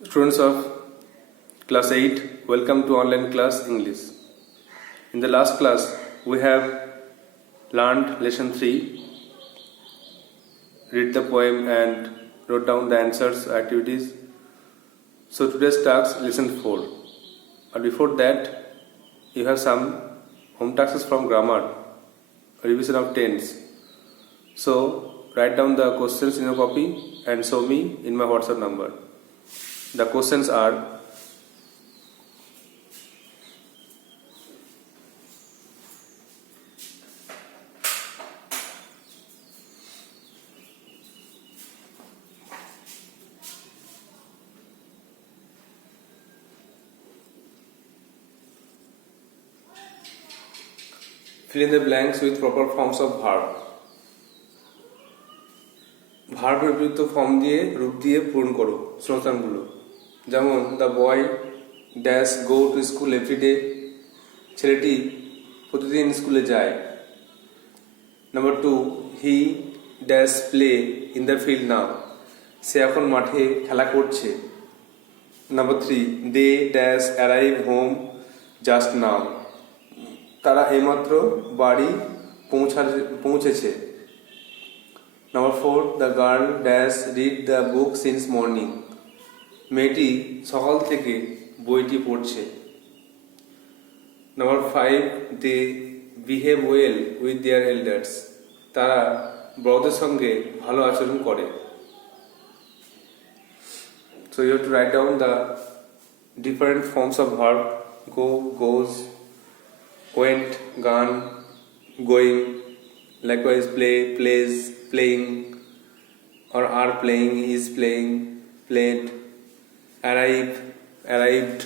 Students of class 8, welcome to online class English. In the last class, we have learned lesson 3, read the poem and wrote down the answers, activities. So today's task, lesson 4. But before that, you have some home tasks from grammar, revision of tense. So write down the questions in your copy and show me in my WhatsApp number. The questions are: fill in the blanks with proper forms of verb. ভার্বের বিপরীত ফর্ম দিয়ে রূপ দিয়ে পূরণ করো স্লোগানগুলো। যেমন the boy dash go to school every day, ছেলেটি প্রতিদিন স্কুলে যায়। Number 2, he dash play in the field now, সে এখন মাঠে খেলা করছে। Number 3, they dash arrive home just now, তারা এইমাত্র বাড়ি পৌঁছেছে। Number 4, the girl dash read the book since morning, মেয়েটি সকাল থেকে বইটি পড়ছে। Number 5, they behave well with their elders, তারা বড়দের সঙ্গে ভালো আচরণ করে। So you have to write down the different forms of verb: go, goes, went, gone, going. Likewise, play, plays, playing, or are playing, is playing, played. Arrive, arrived,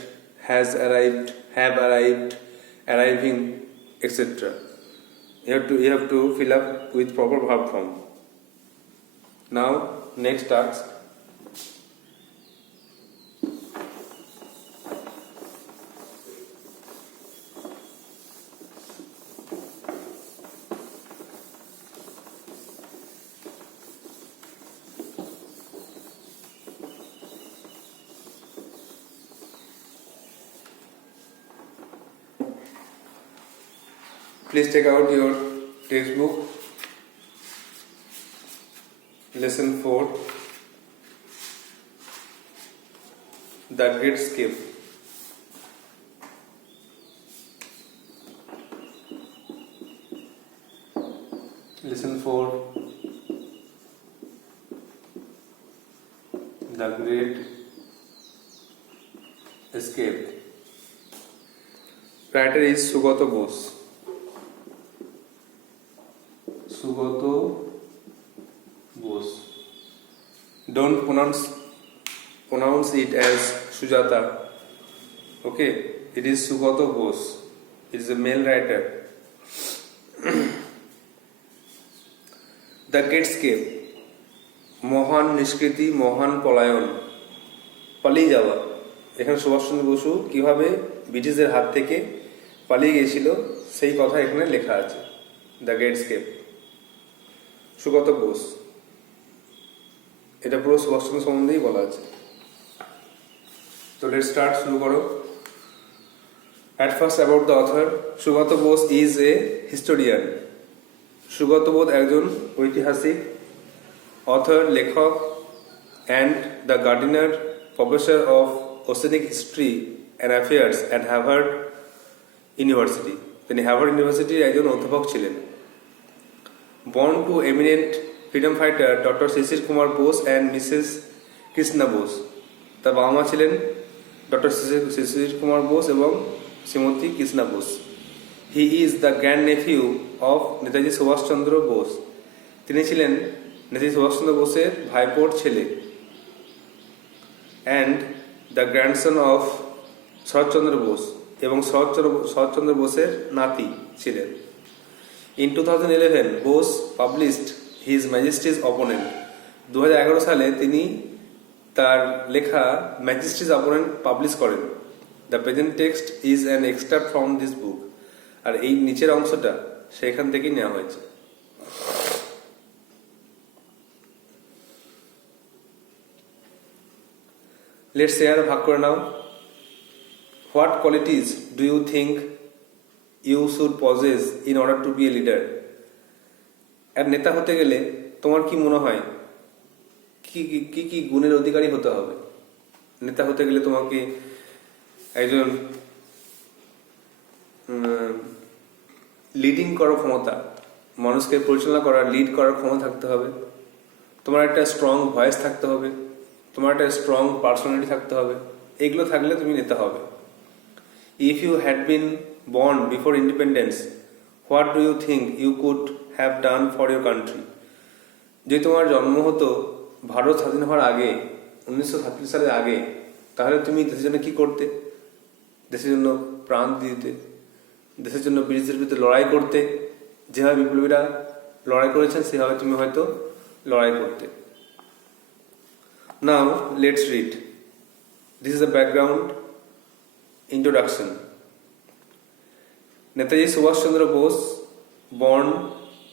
has arrived, have arrived, arriving, etc. You have to fill up with proper verb form. Now, next task. Please take out your textbook, lesson 4, The Great Escape. Lesson 4, The Great Escape. Writer is Sugata Bose. Sugata Bose. Don't pronounce it as Sujata. Okay, it is Sugata Bose. It is a male writer. The Great Escape. মহান নিষ্কৃতি, মহান পলায়ন, পালিয়ে যাওয়া। এখানে সুভাষচন্দ্র বসু কিভাবে ব্রিটিশদের হাত থেকে পালিয়ে গিয়েছিল সেই কথা এখানে লেখা আছে। দ্য গ্রেট এস্কেপ, সুগত বোস। এটা পুরো সুভাষচন্দ্র সম্বন্ধেই বলা আছে। তো লেটস স্টার্ট, শুরু করো। At first about the author, Sugata Bose is a historian. Sugata বোস একজন ঐতিহাসিক, author লেখক, and the Gardiner professor of oceanic history and affairs at Harvard University. তিনি হার্ভার্ড ইউনিভার্সিটির একজন অধ্যাপক ছিলেন। Born to eminent freedom fighter Dr. Shishir Kumar Bose and Mrs. Krishna Bose. তার বাবা মা ছিলেন ডক্টর শিশির কুমার বোস এবং Srimati Krishna Bose. He is the grand nephew of Netaji Subhas Chandra Bose. তিনি ছিলেন নেতাজি সুভাষচন্দ্র বোসের ভাইপোর ছেলে। And the grandson of Sarat Chandra Bose, এবং শরৎচন্দ্র বোসের নাতি ছিলেন। In 2011, Bose published His Majesty's Opponent. 2011 সালে তিনি তার লেখা ম্যাজেস্টিস অপোনেন্ট পাবলিশ করেন। The present text is an extract from this book. আর এই নিচের অংশটা সেখান থেকেই নেওয়া হয়েছে। লেটস শেয়ার, ভাগ করে নাও। What qualities do you think you should possess in order to be a leader? আর নেতা হতে গেলে তোমার কি মনে হয় কি কি কি গুণের অধিকারী হতে হবে? নেতা হতে গেলে তোমাকে একজন লিডিং করার ক্ষমতা, মানুষকে পরিচালনা করার, লিড করার ক্ষমতা থাকতে হবে। তোমার একটা স্ট্রং ভয়েস থাকতে হবে, তোমার একটা স্ট্রং পার্সোনালিটি থাকতে হবে। এগুলো থাকলে তুমি নেতা হবে। If you had been born before independence, what do you think you could have done for your country? যদি তোমার জন্ম হতো ভারত স্বাধীন হওয়ার আগে, 1947 সালের আগে, তাহলে তুমি দেশের জন্য কি করতে? দেশের জন্য প্রাণ দিতে, দেশের জন্য ব্রিটিশদের বিরুদ্ধে লড়াই করতে। যেভাবে বিপ্লবীরা লড়াই করেছেন সেভাবে তুমি হয়তো লড়াই করতে। Now let's read. This is the background introduction. Netaji Subhash Chandra Bose, born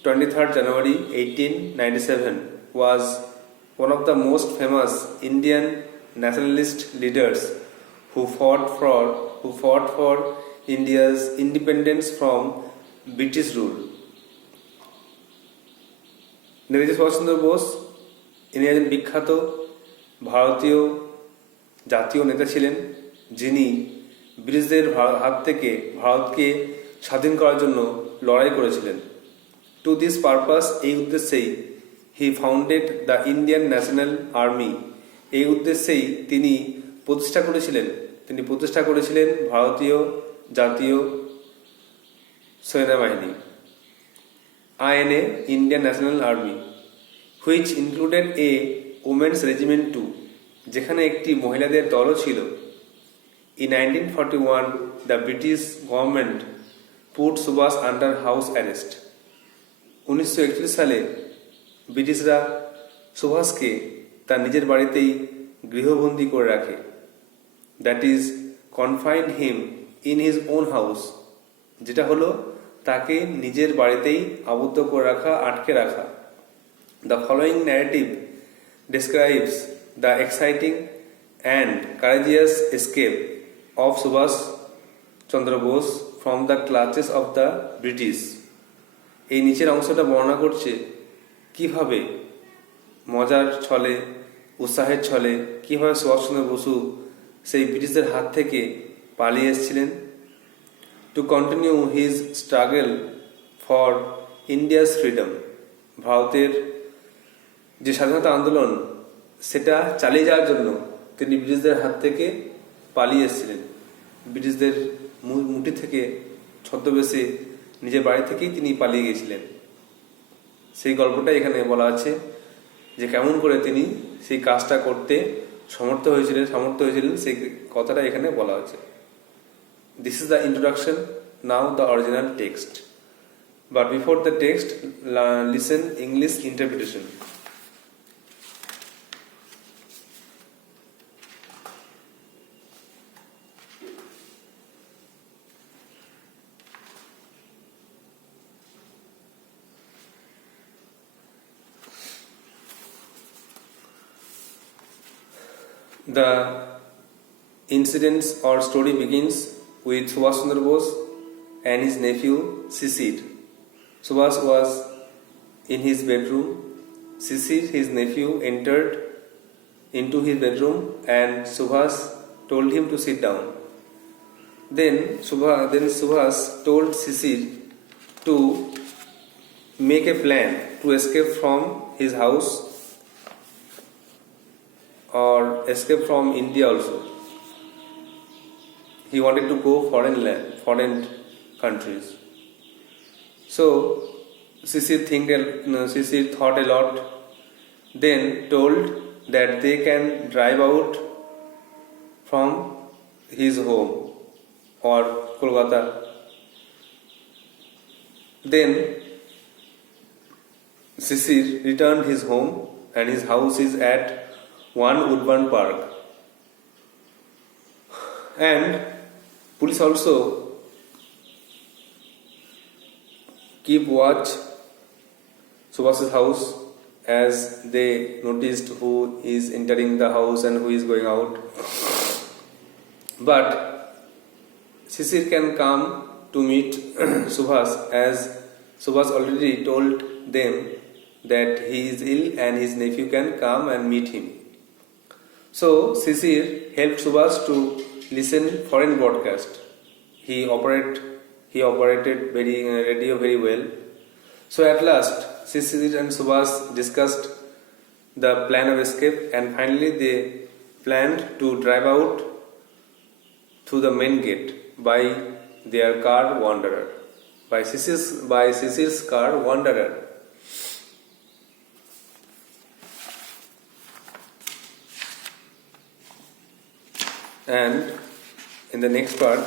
23rd January 1897, was one of the most famous Indian nationalist leaders who fought for India's independence from British rule. Netaji Subhas Chandra Bose ইনি একজন বিখ্যাত ভারতীয় জাতীয় নেতা ছিলেন, যিনি ব্রিটিশদের হাত থেকে ভারতকে স্বাধীন করার জন্য লড়াই করেছিলেন। টু দিস পারপাস, এই উদ্দেশ্যেই he founded the Indian National Army. এই উদ্দেশ্যেই তিনি প্রতিষ্ঠা করেছিলেন ভারতীয় জাতীয় সেনাবাহিনী, INA, Indian National Army, which included a women's regiment too, যেখানে একটি মহিলাদের দলও ছিল। In 1941, the British government put Subhas under house arrest. 1941 সালে ব্রিটিশরা সুভাষকে তার নিজের বাড়িতেই গৃহবন্দী করে রাখে। That is confined him in his own house, যেটা হলো তাকে নিজের বাড়িতেই আবদ্ধ করে রাখা, আটকে রাখা। The following narrative describes the exciting and courageous escape of Subhash Chandra Bose from the clutches of the British. এই নিচের অংশটা বর্ণনা করছে কিভাবে মজার ছলে, উৎসাহের ছলে কিভাবে সুভাষচন্দ্র বসু সেই ব্রিটিশদের হাত থেকে পালিয়ে এসেছিলেন। To continue his struggle for India's freedom, ভারতের যে স্বাধীনতা আন্দোলন সেটা চালিয়ে যাওয়ার জন্য তিনি ব্রিটিশদের হাত থেকে পালিয়ে এসেছিলেন। ব্রিটিশদের মুঠি থেকে ছদ্মবেশে নিজের বাড়ি থেকেই তিনি পালিয়ে গিয়েছিলেন। সেই গল্পটাই এখানে বলা আছে যে কেমন করে তিনি সেই কাজটা করতে সমর্থ হয়েছিলেন সেই কথাটা এখানে বলা আছে। This is the introduction, now the original text. But before the text, listen English interpretation. The incidents or story begins with Subhash Chandra Bose and his nephew Sisir. Subhash was in his bedroom. Sisir, his nephew, entered into his bedroom and Subhash told him to sit down. Then Subhash told Sisir to make a plan to escape from his house or escape from India also. He wanted to go foreign countries. So Sisir thought a lot, then told that they can drive out from his home or Kolkata. Then Sisir returned his home, and his house is at one Woodburn Park. And police also keep watch Subhash's house as they noticed who is entering the house and who is going out. But Sisir can come to meet Subhas, as Subhas already told them that he is ill and his nephew can come and meet him. So Sisir helped Subhas to listen foreign broadcast. He operated radio very well. So at last, Sisir and Subhas discussed the plan of escape, and finally they planned to drive out through the main gate by their car Wanderer, by Sisir's car Wanderer. And in the next part,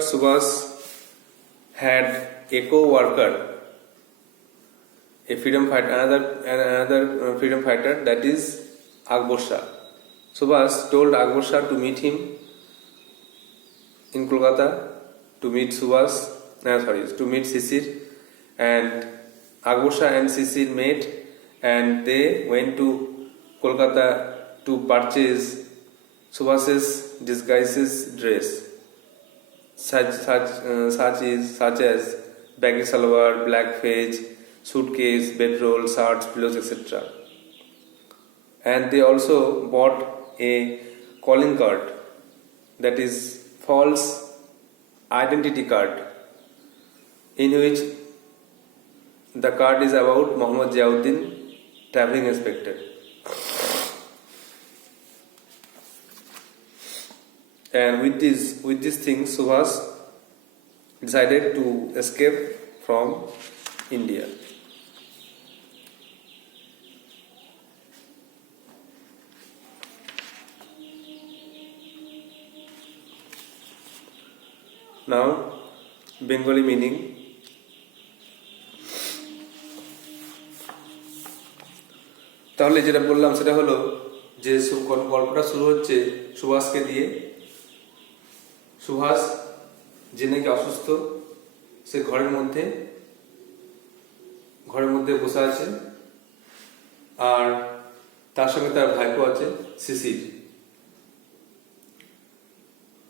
Subhas had a co-worker, a freedom fighter, another freedom fighter, that is Akbar Shah. Subhas told Akbar Shah to meet him in Kolkata, to meet Sisir, and Akbar Shah and Sisir met, and they went to Kolkata to purchase Subhas's disguises dress, such as baggy salwar, black fez, suitcase, bedroll, shirts, pillows, etc. And they also bought a calling card, that is false identity card, in which the card is about Muhammad Ziauddin, travelling inspector. And with these things, Subhas decided to escape from India. Now, Bengali meaning. তাহলে যেটা বললাম সেটা হলো যে গল্পটা শুরু হচ্ছে সুভাষকে দিয়ে। সুভাষ যে নাকি অসুস্থ, সে ঘরের মধ্যে বসে আছে, আর তার সঙ্গে তার ভাইপো আছে শিশির।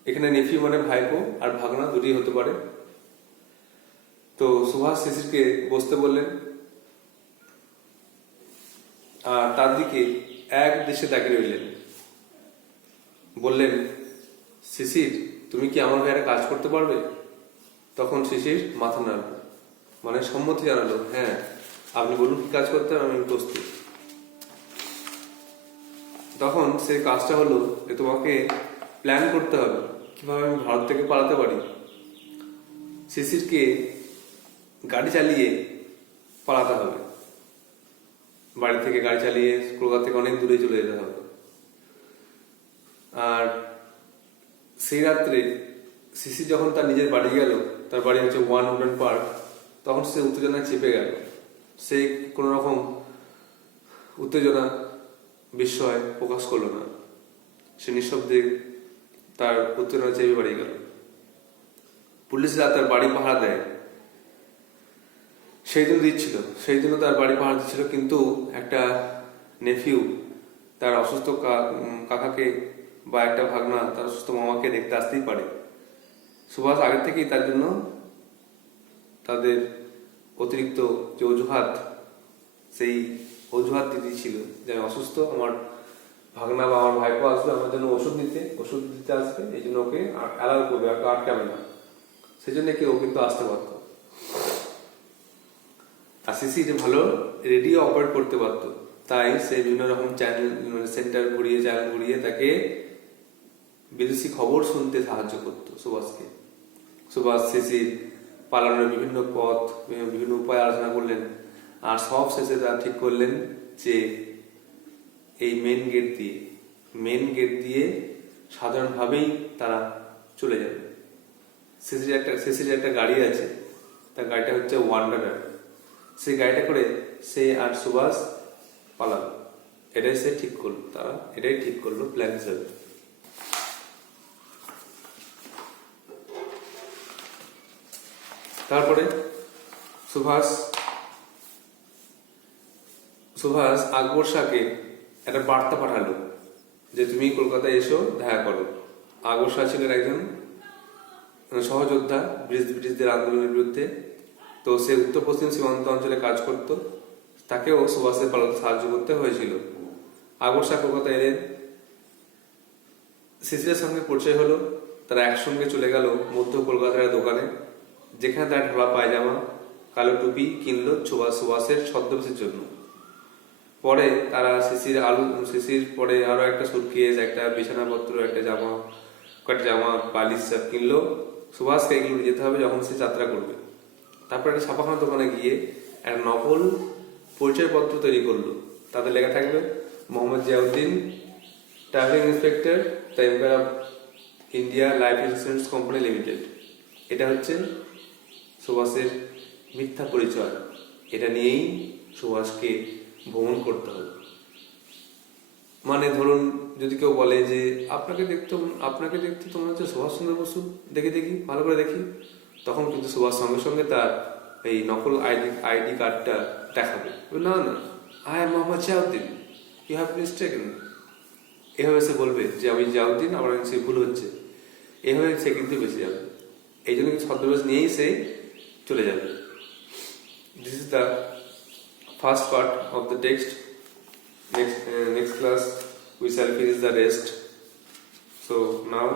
এখানে নেফিউ মানে ভাইপো আর ভাগনা দুটোই হতে পারে। তো সুভাষ শিশিরকে বসতে বললেন, আর তার দিকে এক দৃশ্যে তাকিয়ে রইলেন। বললেন, শিশির, তুমি কি আমার ভাইয়ের কাজ করতে পারবে? তখন শিশির মাথা নাড়ল, মানে সম্মতি জানালো, হ্যাঁ আপনি বলুন কি কাজ করতে হবে, আমি প্রস্তুত। তখন সেই কাজটা হলো যে তোমাকে প্ল্যান করতে হবে কিভাবে আমি ভারত থেকে পালাতে পারি। শিশিরকে গাড়ি চালিয়ে পালাতে হবে, বাড়ি থেকে গাড়ি চালিয়ে কলকাতা থেকে অনেক দূরে চলে যেতে হবে। আর সেই রাত্রে শিশির যখন তার নিজের বাড়ি গেল, তার বাড়ি হচ্ছে ওয়ান উডেন পার্ক, তখন সে উত্তেজনায় চেপে গেল। সে কোনো রকম উত্তেজনা বিস্ময় প্রকাশ করলো না, সে নিঃশব্দে তার উত্তেজনা চেপে বাড়ি গেল। পুলিশরা তার বাড়ি পাহারা দেয়, সেই জন্য তার বাড়ি পাহারা দিচ্ছিল। কিন্তু একটা নেফিউ তার অসুস্থ কাকাকে বা একটা ভাগনা তার অসুস্থ মামাকে দেখতে আসতেই পারে। সুভাষ আগে থেকেই তার জন্য তাদের অতিরিক্ত যে অজুহাত, সেই অজুহাত দিয়েছিল যে আমি অসুস্থ, আমার ভাগনা বা আমার ভাইপো আসবে আমার জন্য ওষুধ দিতে আসবে, এই জন্য ওকে অ্যালাউ করবে, আটকাবে না। সেই জন্য ও কিন্তু আসতে পারত। আর শিশির ভালো রেডিও অপারেট করতে পারত, তাই সে বিভিন্ন রকম চ্যানেল সেন্টার ঘুরিয়ে তাকে বিদেশি খবর শুনতে সাহায্য করত সুভাষকে। সুভাষ শিশির পালানোর বিভিন্ন পথ, বিভিন্ন উপায় আলোচনা করলেন, আর সব শেষে তারা ঠিক করলেন যে এই মেন গেট দিয়ে সাধারণভাবেই তারা চলে যাবে। শিশিরের একটা গাড়ি আছে, তার গাড়িটা হচ্ছে ওয়ান্ডারার। সেই গাড়িটা করে সে আর সুভাষ পালালো। এটাই ঠিক করলো প্ল্যান হিসেবে। তারপরে সুভাষ সুভাষ আকবর শাহকে একটা বার্তা পাঠালো যে তুমি কলকাতায় এসো, দেখা করো। আকবর শাহ ছিলেন একজন সহযোদ্ধা ব্রিটিশদের আন্দোলনের বিরুদ্ধে। তো সে উত্তর পশ্চিম সীমান্ত অঞ্চলে কাজ করত, তাকেও সুভাষের পালাতে সাহায্য করতে হয়েছিল। আকবর শাহ কলকাতা এলেন, সিসিরের সঙ্গে পরিচয় হলো। তারা একসঙ্গে চলে গেল মধ্য কলকাতার দোকানে, যেখানে তার ঢালা পায়জামা, কালো টুপি কিনলো সুভাষের ছদ্মবেশের জন্য। পরে তারা শিশির পরে আরো একটা সুটকেস, একটা বিছানাপত্র, একটা জামা বালিশ সব কিনলো। সুভাষকে এগুলো নিয়ে যেতে হবে যখন সে যাত্রা করবে। তারপর একটা ছাপাখানা দোকানে গিয়ে একটা নকল পরিচয়পত্র তৈরি করলো। তাতে লেখা থাকবে মোহাম্মদ Ziauddin, travelling inspector, the Empire of India Life Insurance Company limited. এটা হচ্ছে সুভাষের মিথ্যা পরিচয়। এটা নিয়েই সুভাষকে ভ্রমণ করতে হবে। মানে ধরুন, যদি কেউ বলে যে আপনাকে দেখতে তোমার হচ্ছে সুভাষচন্দ্র বসু, দেখি ভালো করে দেখি, তখন কিন্তু সুভাষ সঙ্গে সঙ্গে তার এই নকল আইডি কার্ডটা দেখাবে। না, I am Mohammad Ziauddin, you have mistaken. এভাবে সে বলবে যে আমি জিয়াউদ্দিন, আমার সে ভুল হচ্ছে। এভাবে সে কিন্তু বেঁচে যাবে। এই জন্য কিন্তু ছদ্মবেশ নিয়েই সে চলে যাবে। This is the first part of the text. Next class we shall finish the rest. So now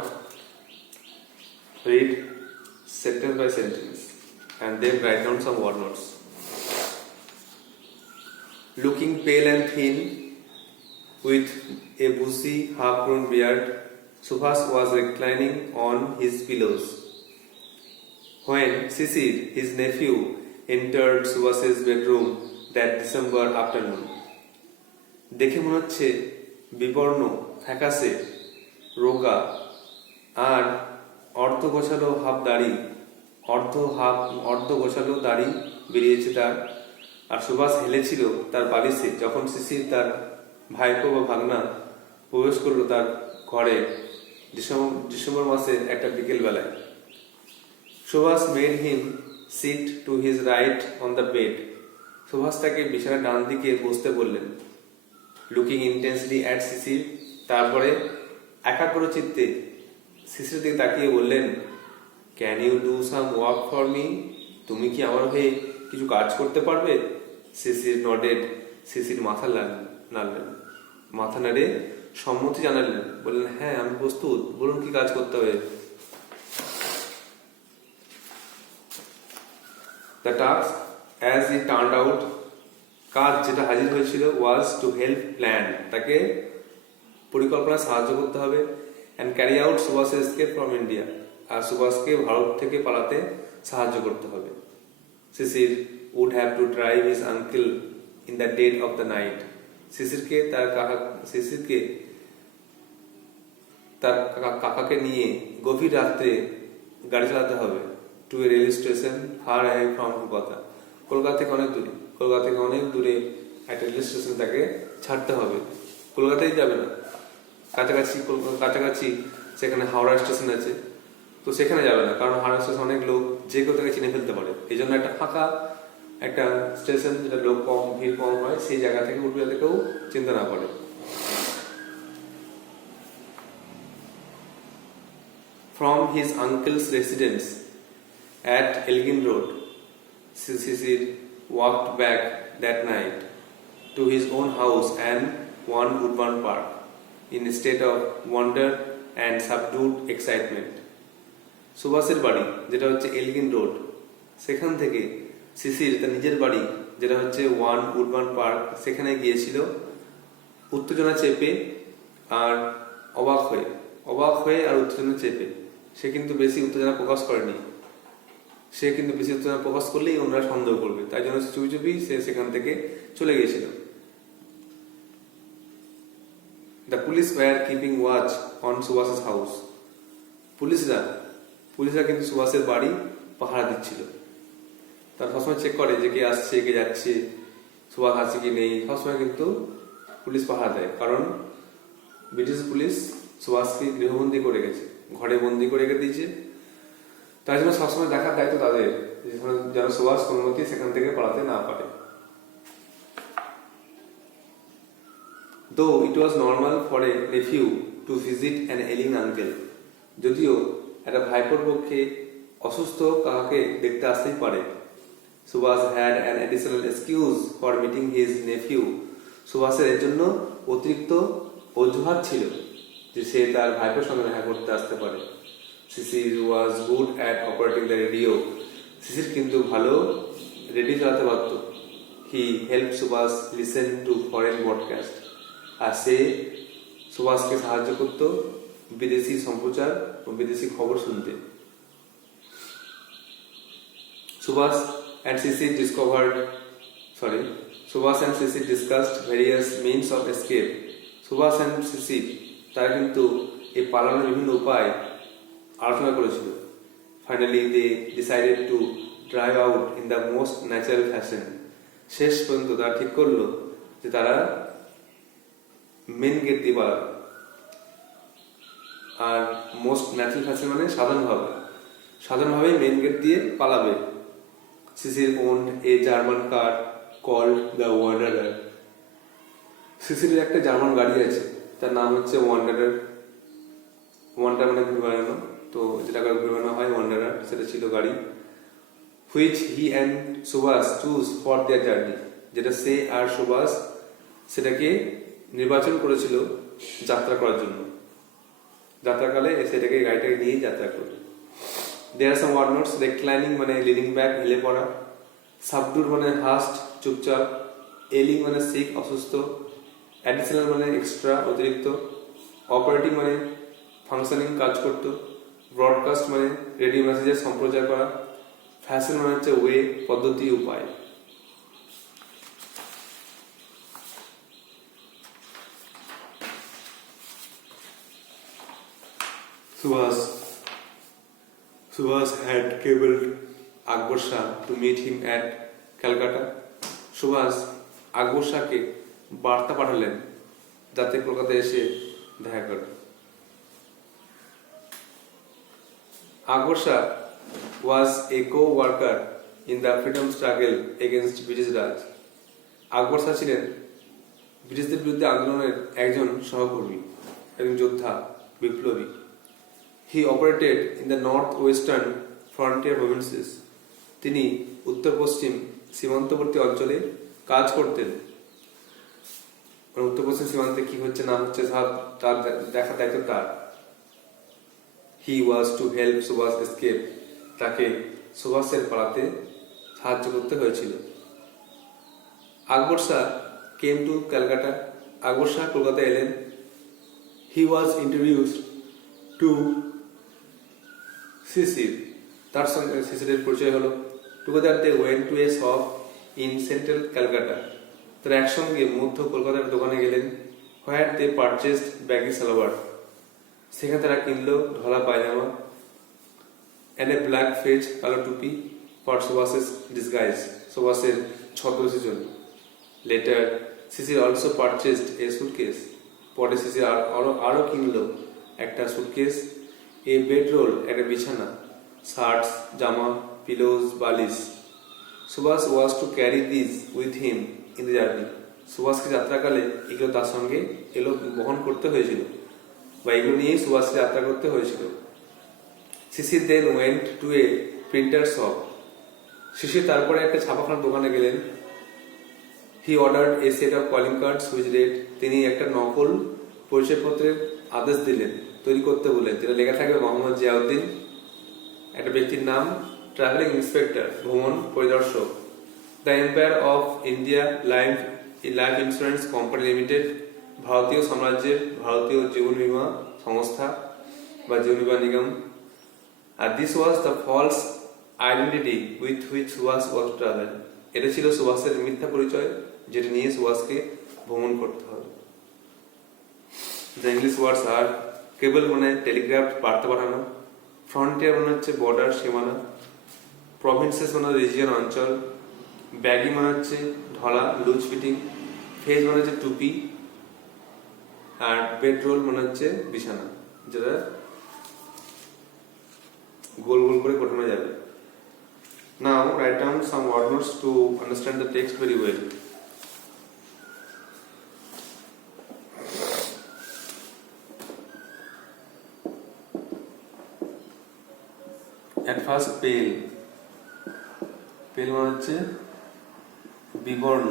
read sentence by sentence and then write down some word notes. Looking pale and thin, with a bushy half-grown beard, Subhas was reclining on his pillows when Sisir, his nephew, entered Subhas's bedroom that December afternoon. দেখে মনে হচ্ছে বিবর্ণ, ফ্যাকাশে, রোগা আর অর্ধ গোছালো দাড়ি বেরিয়েছে তার। আর সুভাষ হেলেছিল তার বালিশে যখন শিশির, তার ভাইপো বা ভাগনা, প্রবেশ করলো তার ঘরে ডিসেম্বর মাসের একটা বিকেল বেলায়। Subhas made him sit to his right on the bed. Subhas তাকে বিছানার ডান দিকে বসতে বললেন। লুকিং ইন্টেন্সলি অ্যাট শিশির, তারপরে একাগ্র চিত্তে শিশির দিকে তাকিয়ে বললেন, can you do some work for me? তুমি কি আমার হয়ে কিছু কাজ করতে পারবে? শিশির নডেড। শিশির মাথা নাড়ে সম্মতি জানালেন, বললেন হ্যাঁ আমি প্রস্তুত, বলুন কি কাজ করতে হবে। The task, as it turned out, কাজ যেটা হাজির হয়েছিল, was to help plan, তাকে পরিকল্পনা সাহায্য করতে হবে, and carry out Subhas escape from India, আর সুভাষকে ভারত থেকে পালাতে সাহায্য করতে হবে। শিশির would have to drive his uncle in the dead of the night. শিশিরকে তার কাকাকে নিয়ে গভীর রাত্রে গাড়ি চালাতে হবে to a rail station far away from Kolkata. Kolkata থেকে অনেক দূরে একটা রেল স্টেশন তাকে ছাড়তে হবে। কলকাতায় যাবে না, কাছাকাছি সেখানে হাওড়া স্টেশন আছে, তো সেখানে যাবে না, কারণ হাওড়া স্টেশন অনেক লোক যে কেউ তাকে চিনে ফেলতে পারে। এই জন্য একটা ফাঁকা একটা স্টেশন, যেটা লোক কম, ভিড় কম হয়, সেই জায়গা থেকে উঠবে যাতে কেউ চিন্তা না করে। From his uncle's residence at Elgin Road, Sisir walked back that night to his own house and one Woodburn Park in a state of wonder and subdued excitement. সুভাষের বাড়ি যেটা হচ্ছে এলগিন রোড, সেখান থেকে শিশির তার নিজের বাড়ি যেটা হচ্ছে ওয়ান উডবার্ন পার্ক, সেখানে গিয়েছিল উত্তেজনা চেপে আর অবাক হয়ে আর উত্তেজনা চেপে। সে কিন্তু বেশি উত্তেজনা প্রকাশ করেনি। সে কিন্তু বেশি উত্তেজনা প্রকাশ করলেই ওনারা সন্দেহ করবে, তাই জন্য চুপি সে সেখান থেকে চলে গিয়েছিল। The police were keeping watch on সুভাষের হাউস। পুলিশরা কিন্তু সুভাষের বাড়ি পাহারা দিচ্ছিল। তারা সবসময় চেক করে যে কে আসছে কে যাচ্ছে, সুভাষ আছে কি নেই, সবসময় কিন্তু পুলিশ পাহারা দেয়। কারণ ব্রিটিশ পুলিশ সুভাষকে গৃহবন্দী করে গেছে, ঘরে বন্দি করে রেখে দিয়েছে। তাই জন্য সবসময় দেখার দায়িত্ব তাদের, যেন সুভাষ কোনো মতেই সেখান থেকে পালাতে না পারে। though it was normal for a nephew to visit an ailing uncle. যদিও একটা ভাইপোর পক্ষে অসুস্থ কাকাকে দেখতে আসতেই পারে। Subhash had an additional excuse for meeting his nephew. সুভাষের এর জন্য অতিরিক্ত অজুহাত ছিল যে সে তার ভাইপোর সঙ্গে দেখা করতে আসতে পারে। শিশির was good at operating the radio. শিশির কিন্তু ভালো রেডিও চালাতে পারত। He helped Subhash listen to foreign broadcast. আর সে সুভাষকে সাহায্য করত বিদেশি সম্প্রচার ও বিদেশি খবর শুনতে। Subhas and Shishir discussed various means of escape. Subhas and Shishir তারা কিন্তু এই পালানোর বিভিন্ন উপায় আলোচনা করেছিল। Finally, they decided to drive out in the most natural fashion. শেষ পর্যন্ত তারা ঠিক করলো যে তারা মেন গেট দিয়ে পালাবে। আর মোস্ট ন্যাচারাল ফ্যাশন মানে সাধারণভাবে মেন গেট দিয়ে পালাবে। Shishir owned a German car called the Wanderer. শিশিরের একটা জার্মান গাড়ি আছে, তার নাম হচ্ছে ওয়ান্ডারার। ওয়ান্ডার মানে ঘুরে বেড়ানো, তো যেটা ঘুরে বেড়ানো হয় ওয়ান্ডারার, সেটা ছিল গাড়ি। Which he and Subhas choose for their journey. যেটা সে আর সুভাষ সেটাকে নির্বাচন করেছিল যাত্রা করার জন্য। যাত্রাকালে সেটাকে গাড়িটাকে নিয়ে যাত্রা করে। There are some word notes. Reclining মানে leaning back, হেলে পড়া। Subdued মানে হাস্ট, চুপচাপ। Ailing মানে sick, অসুস্থ। Additional মানে এক্সট্রা, অতিরিক্ত। Operating মানে ফাংশনিং, কাজ করত। ব্রডকাস্ট মানে রেডিও মেসেজের সম্প্রচার করা। ফ্যাশন মানে হচ্ছে ওয়ে, পদ্ধতি, উপায়। Subhas had cabled Akbar Shah to meet him at Calcutta. Subhash আকবর শাহকে বার্তা পাঠালেন যাতে কলকাতায় এসে দেখা করে। Akbar Shah was a co-worker in the freedom struggle against British Raj. আকবর শাহ ছিলেন ব্রিটিশদের বিরুদ্ধে আন্দোলনের একজন সহকর্মী, একজন যোদ্ধা, বিপ্লবী। He operated in the north-western frontier provinces. তিনি উত্তর-পশ্চিম সীমান্তবর্তী অঞ্চলে কাজ করতেন। উত্তর-পশ্চিম সীমান্তে কি হচ্ছে না হচ্ছে তার দেখা দায়িত্ব তার। He was to help Subhas escape. তাকে সুভাষের পালাতে সাহায্য করতে হয়েছিল। আকবর শাহ came to Calcutta. আকবর শাহ কলকাতায় এলেন। He was introduced to শিশির, তার সঙ্গে শিশিরের পরিচয় হলো। Together they went to a shop in central Calcutta. তারা একসঙ্গে মধ্য কলকাতার দোকানে গেলেন। Where they purchased baggy salwar. সেখানে তারা কিনলো ঢলা পায়জামা। অ্যান্ড এ ব্ল্যাক ফেজ, কালো টুপি, ফর সুভাষের ডিসগাইজ, সুভাষের ছদ্মবেশের জন্য। Later Sisir also purchased a suitcase. পরে শিশির আরো কিনলো একটা সুটকেস। এ বেডরোল, একটা বিছানা, শার্টস, জামা, পিলোজ, বালিশ। Subhas was to carry this with him in the journey. সুভাষকে যাত্রাকালে এগুলো তার সঙ্গে বহন করতে হয়েছিল, বা এগুলো নিয়েই সুভাষকে যাত্রা করতে হয়েছিল। Sisir then went to a printer shop. Sisir তারপরে একটা ছাপাখানার দোকানে গেলেন। He ordered a set of calling cards which read. তিনি একটা নকল পরিচয়পত্রের আদেশ দিলেন, তৈরি করতে বলেন, যেটা লেখা থাকবে মোহাম্মদ জিয়াউদ্দিন, একটা ব্যক্তির নাম, ট্রাভেলিং ইন্সপেক্টর, ভ্রমণ পরিদর্শক। The Empire of India Life Insurance Company Limited, ভারতীয় সাম্রাজ্যের ভারতীয় জীবন বীমা সংস্থা বা জীবন বীমা নিগম। আর this was the false identity with which Subhas was travel. এটা ছিল সুভাষের মিথ্যা পরিচয়, যেটা নিয়ে সুভাষকে ভ্রমণ করতে হবে। The English words are cable মানে টেলিগ্রাফ, বার্তা পাঠানো। ফ্রন্টিয়ার মানে হচ্ছে বর্ডার, সীমানা। প্রভিন্সেস মানে রিজিয়ন, অঞ্চল। ব্যাগি মানে হচ্ছে ঢলা, লুজ ফিটিং। ফেজ মানে হচ্ছে টুপি। আর বেডরোল মানে হচ্ছে বিছানা, যেটা গোল গোল করে ঘটানো যাবে। Now write down some word notes to understand the text very well. At first পেল, পেল মানে হচ্ছে বিবর্ণ,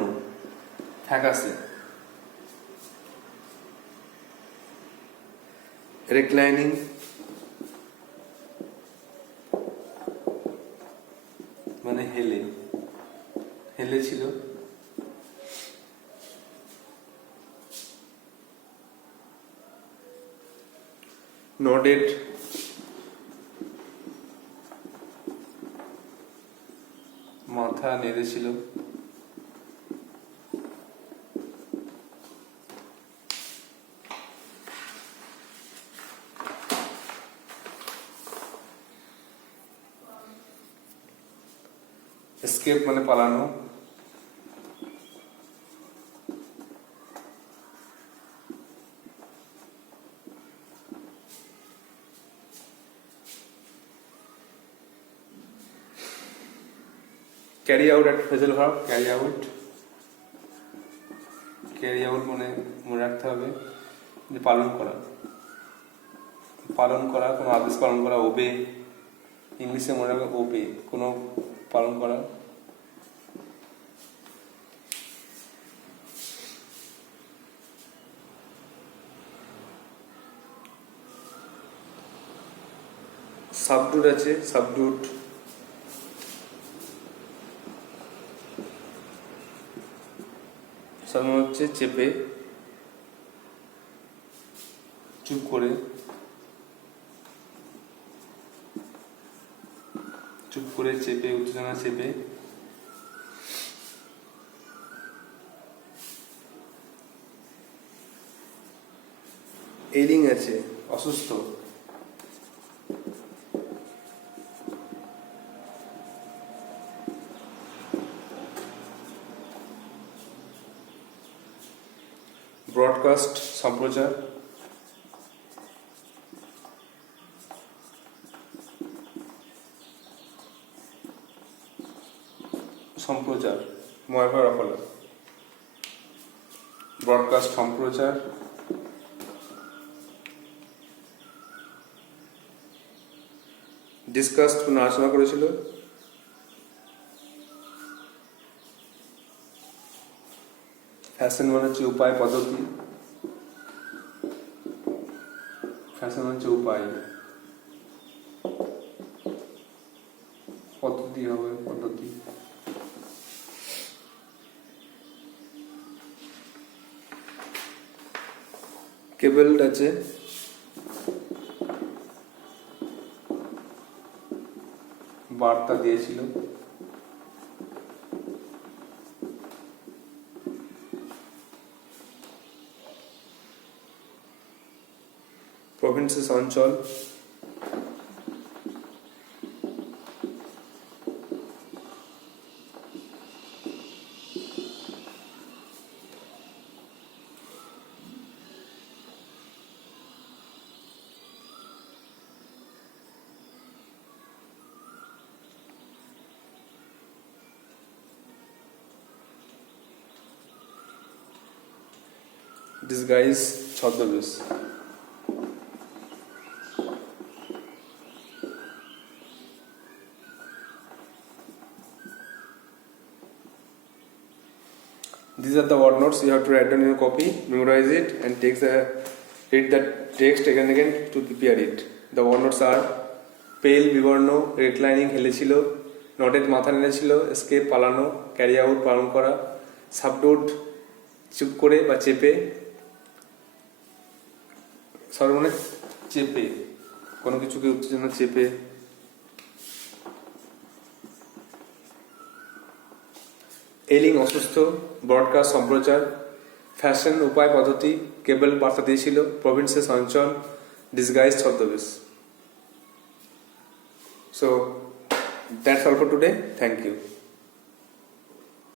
ফ্যাকাসে। রিক্লাইনিং মানে হেলে, হেলে ছিল। নোডেড মাথা নেড়েছিল। এসকেপ মানে পালানো। ক্যারি আউট একটা phrasal verb, carry out. Carry out মানে মনে রাখতে হবে যে পালন করা, পালন করা, কোনো আদেশ পালন করা, ওবে। ইংলিশে মনে রাখবে ওবে, কোনো পালন করা। সাবডুট আছে, সাবডুট সামনে হচ্ছে চেপে, চুপ করে, চুপ করে, চেপে, উত্তেজনা চেপে। এলিং আছে, অসুস্থ। ব্রডকাস্ট সম্প্রচার। সম্প্রচার ময়ভার অফলা, ব্রডকাস্ট সম্প্রচার। ডিসকাস কোনো আলোচনা করেছিল। ফ্যাশন মানে হচ্ছে উপায়, পদ্ধতি। ফ্যাশন হচ্ছে উপায়, পদ্ধতি হবে, পদ্ধতি। কেবল আছে, বার্তা দিয়েছিল। প্রভিন্সেস অঞ্চল। ডিসগাইজ ছদ্মবেশ। These are the word notes you have to write down in your copy, memorize it, and read the text again and again to prepare it. The word notes are pale, বিবর্ণ, reclining, হেলেছিল, nodded, মাথা নেড়েছিল, escape, পালানো, carry out, পালন করা, subdued, চুপ করে বা চেপে, সর্বনামে চেপে, কোনো কিছুকে উত্তেজনা চেপে। এলিং অসুস্থ, ব্রডকাস্ট সম্প্রচার, ফ্যাশন উপায় পদ্ধতি, কেবল বার্তা দিয়েছিল, প্রভিন্সেস অঞ্চল, ডিসগাইজ ছদ্মবেশ। So that's all for today. Thank you.